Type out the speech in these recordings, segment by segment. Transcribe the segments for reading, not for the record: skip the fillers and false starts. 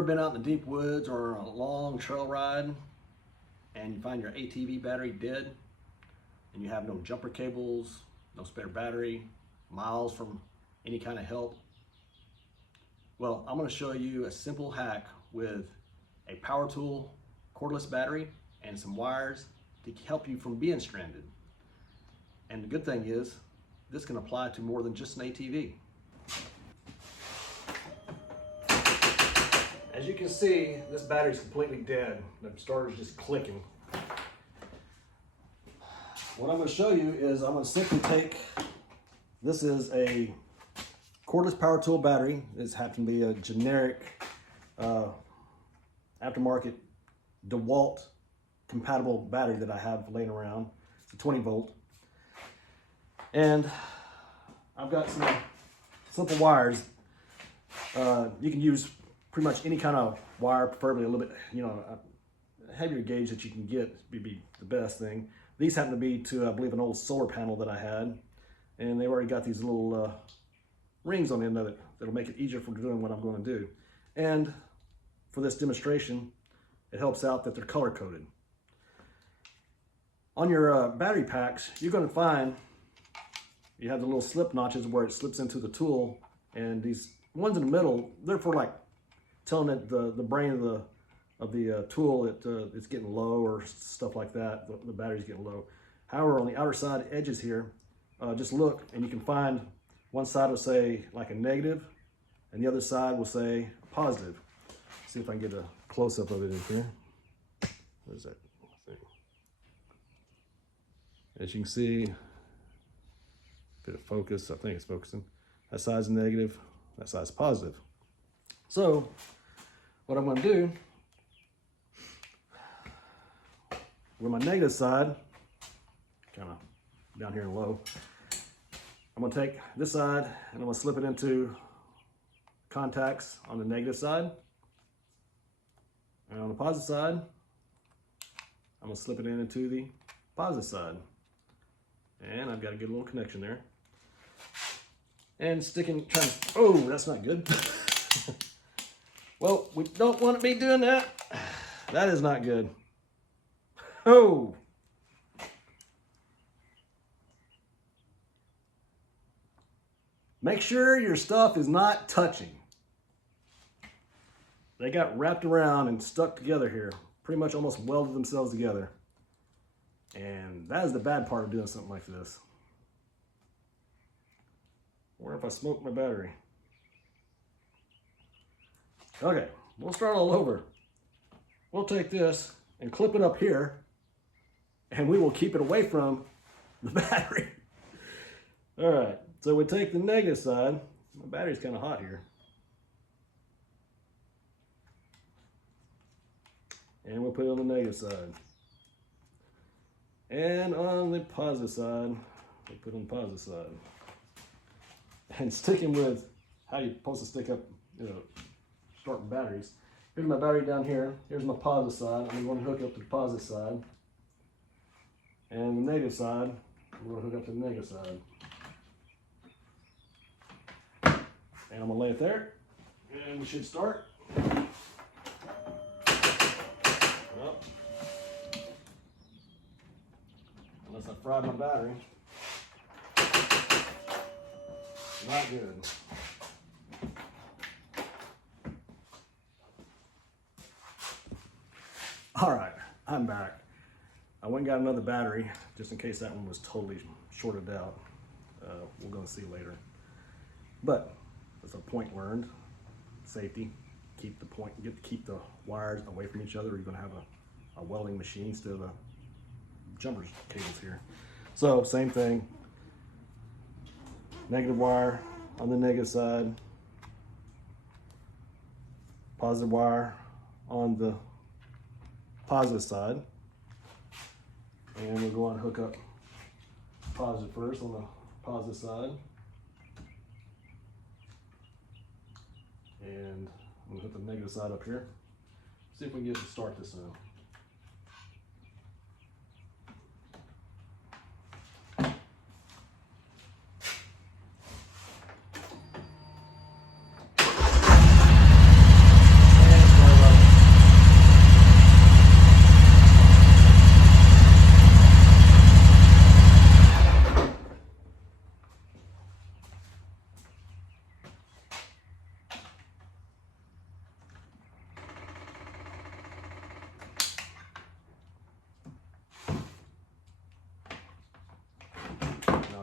ever been out in the deep woods or on a long trail ride and you find your ATV battery dead and you have no jumper cables, no spare battery, miles from any kind of help? Well, I'm going to show you a simple hack with a power tool, cordless battery, and some wires to help you from being stranded. And the good thing is, this can apply to more than just an ATV. As you can see, this battery is completely dead. The starter's just clicking. What I'm going to show you is I'm going to simply take, this is a cordless power tool battery. This happens to be a generic aftermarket DeWalt compatible battery that I have laying around. It's a 20 volt. And I've got some simple wires. You can use pretty much any kind of wire, preferably a little bit, a heavier gauge that you can get would be the best thing. These happen to be to, I believe, an old solar panel that I had. And they've already got these little rings on the end of it that'll make it easier for doing what I'm going to do. And for this demonstration, it helps out that they're color coded. On your battery packs, you're going to find you have the little slip notches where it slips into the tool, and these ones in the middle, they're for like telling it the brain of the tool that it's getting low or stuff like that. The battery's getting low. However, on the outer side edges here, just look and you can find one side will say like a negative and the other side will say positive. Let's see if I can get a close-up of it in here. What is that thing? As you can see, bit of focus, I think it's focusing. That side's negative, that side's positive. So what I'm going to do with my negative side, kind of down here low, I'm going to take this side and I'm going to slip it into contacts on the negative side. And on the positive side, I'm going to slip it into the positive side. And I've got a good little connection there. And oh, that's not good. Well, we don't want to be doing that. That is not good. Oh. Make sure your stuff is not touching. They got wrapped around and stuck together here. Pretty much almost welded themselves together. And that is the bad part of doing something like this. Or if I smoke my battery. Okay, we'll start all over. We'll take this and clip it up here, and we will keep it away from the battery. All right, so we take the negative side. My battery's kind of hot here. And we'll put it on the negative side. And on the positive side, we'll put it on the positive side. And sticking with how you're supposed to stick up, starting batteries. Here's my battery down here. Here's my positive side. I'm going to hook up to the positive side. And the negative side, I'm going to hook up to the negative side. And I'm going to lay it there. And we should start. Well, unless I fried my battery. Not good. All right, I'm back. I went and got another battery just in case that one was totally shorted out. We're going to see later. But that's a point learned. Safety. Keep the wires away from each other. You're going to have a welding machine instead of a jumper cables here. So same thing. Negative wire on the negative side, positive wire on the positive side, and we'll go on and hook up positive first on the positive side, and we'll hit the negative side up here. See if we can get to start this now.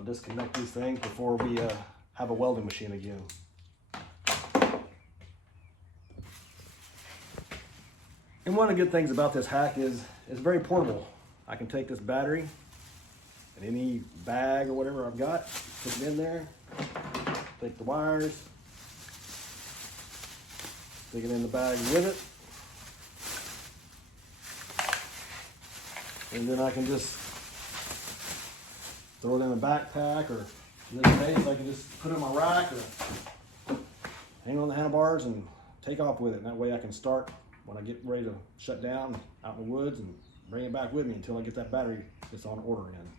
disconnect these things before we have a welding machine again. And one of the good things about this hack is it's very portable. I can take this battery and any bag or whatever I've got, put it in there, take the wires, stick it in the bag with it, and then I can just throw it in a backpack, or in this case I can just put it in my rack or hang on the handlebars and take off with it. And that way I can start when I get ready to shut down out in the woods and bring it back with me until I get that battery that's on order in.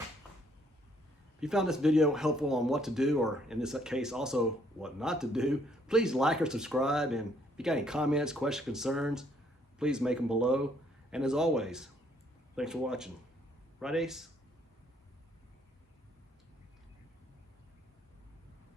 If you found this video helpful on what to do, or in this case also what not to do, please like or subscribe. And if you got any comments, questions, concerns, please make them below. And as always, thanks for watching. Right, Ace?